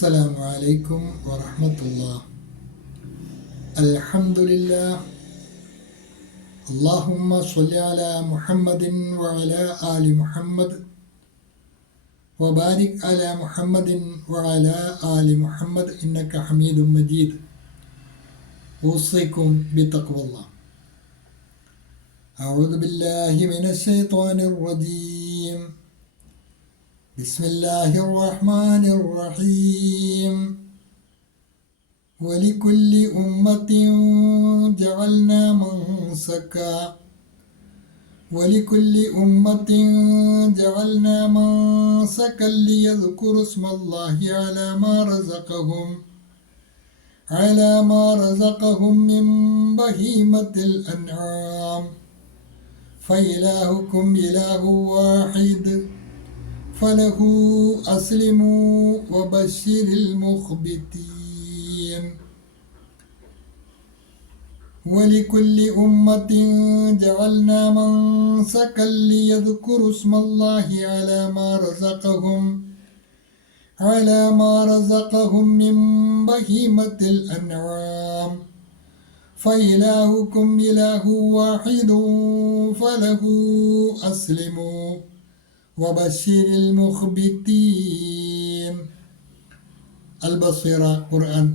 السلام عليكم ورحمة الله. الحمد لله. اللهم صل على محمد وعلى آل محمد وبارك على محمد وعلى آل محمد إنك حميد مجيد. أوصيكم بتقوى الله. أعوذ بالله من الشيطان الرجيم. بسم الله الرحمن الرحيم. ولكل أمة جعلنا منسكا ليذكروا اسم الله على ما رزقهم من بهيمة الأنعام فإلهكم إله واحد فله أسلموا وبشر المخبتين. ولكل أمة جعلنا منسكا ليذكروا اسم الله على ما رزقهم من بهيمة الأنعام فإلهكم إله واحد فله أسلموا وبشر المخبتين. അൽബസീറ ഖുർആൻ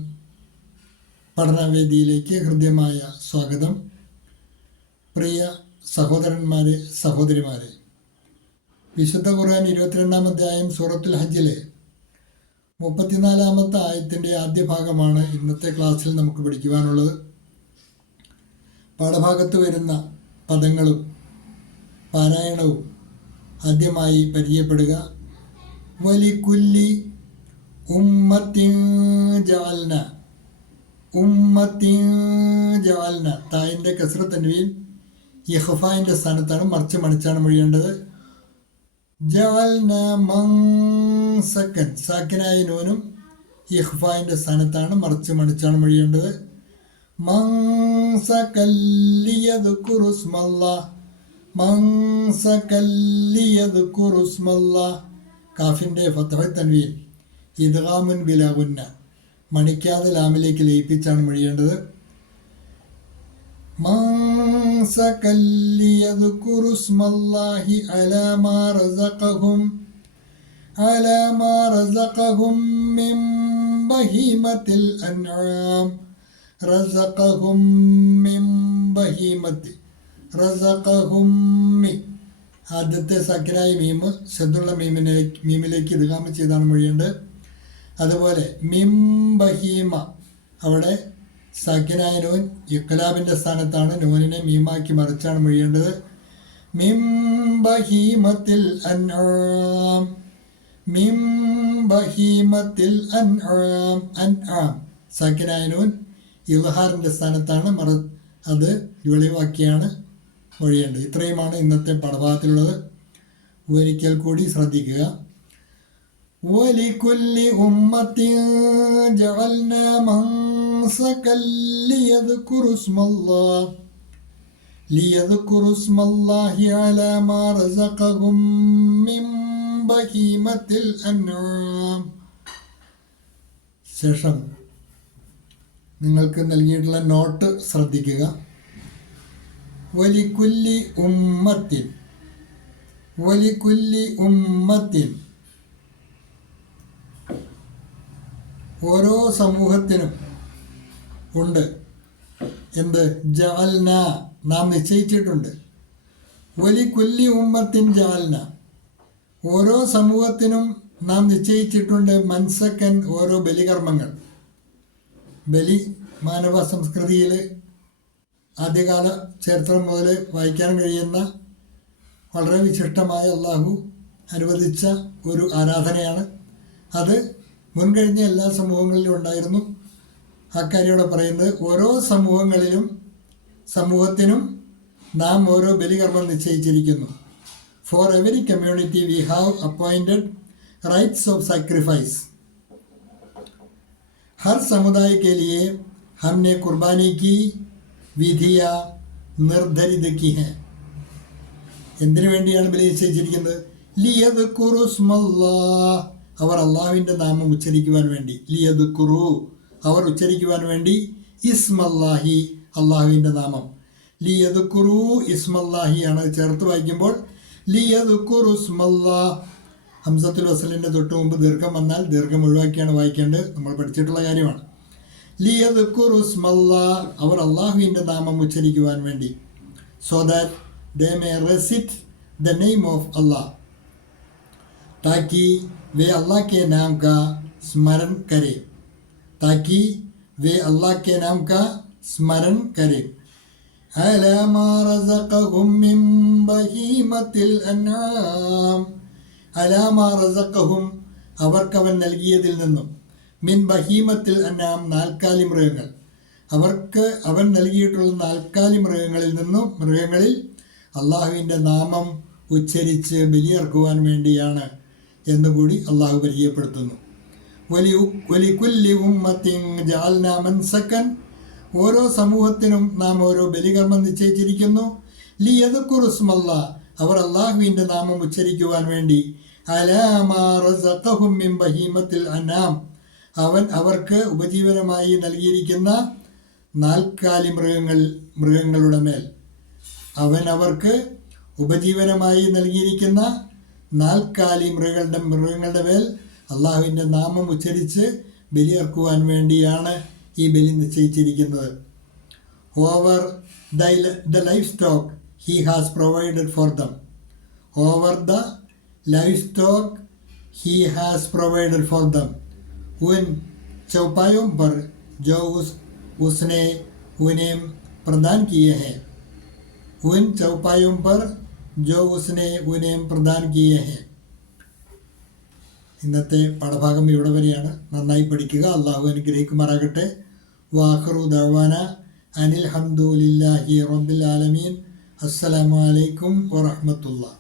പഠനവേദിയിലേക്ക് ഹൃദ്യമായ സ്വാഗതം. പ്രിയ സഹോദരന്മാരെ, സഹോദരിമാരെ, വിശുദ്ധ ഖുർആൻ 22-ാം അധ്യായം സൂറത്തുൽ ഹജ്ജിലെ 34-ാമത്തെ ആയത്തിൻ്റെ ആദ്യ ഭാഗമാണ് ഇന്നത്തെ ക്ലാസ്സിൽ നമുക്ക് പഠിക്കുവാനുള്ളത്. പാഠഭാഗത്ത് വരുന്ന പദങ്ങളും പാരായണവും ആദ്യമായി പരിചയപ്പെടുക. വലികുല്ലി ഉമ്മത്തിൻ ജഅൽന തായിൻ്റെ കസ്റത്ത് തൻവീൻ ഇഖ്ഫായിൻ്റെ സ്ഥാനത്താണ്, മറിച്ച് മണിച്ചാണ് മൊഴിയേണ്ടത്. ജഅൽന മൻസക്കൻ സാക്കിനായ നൂനും ഇഖ്ഫായിൻ്റെ സ്ഥാനത്താണ്, മറിച്ച് മണിച്ചാണ് മൊഴിയേണ്ടത്. മൻസക്കൻ ലിയദ്കുറു ഇസ്മല്ലാഹ് കാഫിൻ്റെ ഫത്ഹ് തൻവീൻ ഇദ്ഗാമുൻ ബിലാ ഗുന്ന മണിക്കാതെ ലാമിലേക്ക് ലയിപ്പിച്ചാണ് മൊഴിയേണ്ടത്. മൻസക്കൻ ലിയദ്കുറു ഇസ്മല്ലാഹി അലാ മാ റസഖഹും മിൻ ബഹീമത്തിൽ അൻആം റസഖഹും മിൻ ബഹീമത്തി റസഖഹുമ്മി ആദ്യത്തെ സക്കിനായ മീമ് ശബ്ദുള്ള മീമിലേക്ക് ഇദ്ഗാം ചെയ്താണ് മൊഴിയേണ്ടത്. അതുപോലെ മിം ബഹീമ അവിടെ സക്കിനായ നൂൻ ഇഖ്ലാബിൻ്റെ സ്ഥാനത്താണ്, നൂനിനെ മീമാക്കി മറിച്ചാണ് മൊഴിയേണ്ടത്. മിം ബഹീമത്തിൽ അൻആം സക്കിനായ നൂൻ ഇൽഹാറിൻ്റെ സ്ഥാനത്താണ്, അത് വെളിവാക്കിയാണ് മൊഴിയേണ്ടത്. ഇത്രയുമാണ് ഇന്നത്തെ പാഠഭാഗത്തിലുള്ളത്. ഒരിക്കൽ കൂടി ശ്രദ്ധിക്കുക. വലികുല്ലി ഉമ്മത്തിൻ ജഅൽനാ മൻസകൻ ലിയദ്കുറു ഇസ്മല്ലാഹി അലാ മാ റസഖഹും മിൻ ബഹീമത്തിൽ അൻആം. ശേഷം നിങ്ങൾക്ക് നൽകിയിട്ടുള്ള നോട്ട് ശ്രദ്ധിക്കുക. വലികുല്ലി ഉമ്മത്തിൻ ഓരോ സമൂഹത്തിനും ഉണ്ട് എന്ത്? ജഅൽന നാം നിശ്ചയിച്ചിട്ടുണ്ട്. വലികുല്ലി ഉമ്മത്തിൻ ജഅൽന ഓരോ സമൂഹത്തിനും നാം നിശ്ചയിച്ചിട്ടുണ്ട്. മൻസക്കൻ ഓരോ ബലികർമ്മങ്ങൾ. ബലി മാനവ സംസ്കൃതിയിൽ ആദ്യകാല ചരിത്രം മുതൽ വായിക്കാൻ കഴിയുന്ന വളരെ വിശിഷ്ടമായ അള്ളാഹു അനുവദിച്ച ഒരു ആരാധനയാണ്. അത് മുൻകഴിഞ്ഞ എല്ലാ സമൂഹങ്ങളിലും ഉണ്ടായിരുന്നു. അക്കാര്യോടെ പറയുന്നത് ഓരോ സമൂഹത്തിനും നാം ഓരോ ബലികർമ്മം നിശ്ചയിച്ചിരിക്കുന്നു. For every community we have appointed rites of sacrifice. हर समुदाय के लिए हमने कुर्बानी की विधियाँ निर्धारित की हैं. എന്തിനു വേണ്ടിയാണ് ബലി നിശ്ചയിച്ചിരിക്കുന്നത്? ലിയദ്കുറു ഇസ്മല്ലാഹ് അവർ അള്ളാഹുവിൻ്റെ നാമം ഉച്ചരിക്കുവാൻ വേണ്ടി, ലിയദ്കുറു അവർ ഉച്ചരിക്കുവാൻ വേണ്ടി, ഇസ്മല്ലാഹി അള്ളാഹുവിൻ്റെ നാമം. ലിയദ്കുറു ഇസ്മല്ലാഹി ആണ് ചേർത്ത് വായിക്കുമ്പോൾ ലിയദ്കുറു ഇസ്മല്ലാ. ഹംസത്തുൽ വസലിൻ്റെ തൊട്ട് മുമ്പ് ദീർഘം വന്നാൽ ദീർഘം ഒഴിവാക്കിയാണ് വായിക്കേണ്ടത്, നമ്മൾ പഠിച്ചിട്ടുള്ള കാര്യമാണ്. ലിയദ്കുറു ഇസ്മല്ലാ അവർ അള്ളാഹുവിൻ്റെ നാമം ഉച്ചരിക്കുവാൻ വേണ്ടി. So that they may recite the name of Allah, ताकि वे अल्लाह के नाम का स्मरण करें, ताकि वे अल्लाह के नाम का स्मरण करें. अला मा रज़क़हुम मिन बहीमतिल अनआम, अला मा रज़क़हुम അവർക്കവൻ നൽകിയതിൽ നിന്നും, മിൻ ബഹീമത്തിൽ അനാം നാൽക്കാലി മൃഗങ്ങൾ, അവർക്ക് അവൻ നൽകിയിട്ടുള്ള നാൽക്കാലി മൃഗങ്ങളിൽ അള്ളാഹുവിൻ്റെ നാമം ഉച്ചരിച്ച് ബലിയർക്കുവാൻ വേണ്ടിയാണ് എന്നുകൂടി അള്ളാഹു പരിചയപ്പെടുത്തുന്നു. വലികുല്ലി ഉമ്മത്തിൻ ജഅൽനാ മൻസകൻ ഓരോ സമൂഹത്തിനും നാം ഓരോ ബലികർമ്മം നിശ്ചയിച്ചിരിക്കുന്നു. ലിയദ്കുറു ഇസ്മല്ലാ അവർ അള്ളാഹുവിൻ്റെ നാമം ഉച്ചരിക്കുവാൻ വേണ്ടി. അലാ മാ റസഖഹും മിൻ ബഹീമത്തിൽ അനാം അവൻ അവർക്ക് ഉപജീവനമായി നൽകിയിരിക്കുന്ന നാൽക്കാലി മൃഗങ്ങളുടെ മേൽ, അവൻ അവർക്ക് ഉപജീവനമായി നൽകിയിരിക്കുന്ന നാൽക്കാലി മൃഗങ്ങളുടെ മേൽ അള്ളാഹുവിൻ്റെ നാമം ഉച്ചരിച്ച് ബലിയർക്കുവാൻ വേണ്ടിയാണ് ഈ ബലി നിശ്ചയിച്ചിരിക്കുന്നത്. Over the livestock he has provided for them, over the livestock he has provided for them, उन चौपायों पर जो उसने उन्हें प्रदान किए हैं, उन चौपायों पर जो उसने उन्हें प्रदान किए हैं. ഇന്നത്തെ പാഠഭാഗം ഇവിടെ വരെയാണ്. നന്നായി പഠിക്കുക. അള്ളാഹു അനുഗ്രഹിക്കുമാറാകട്ടെ. വാഖിറു ദഅവാന അനിൽ ഹംദുലില്ലാഹി റബ്ബിൽ ആലമീൻ. അസ്സലാമു അലൈക്കും വറഹ്മത്തുള്ളാഹി.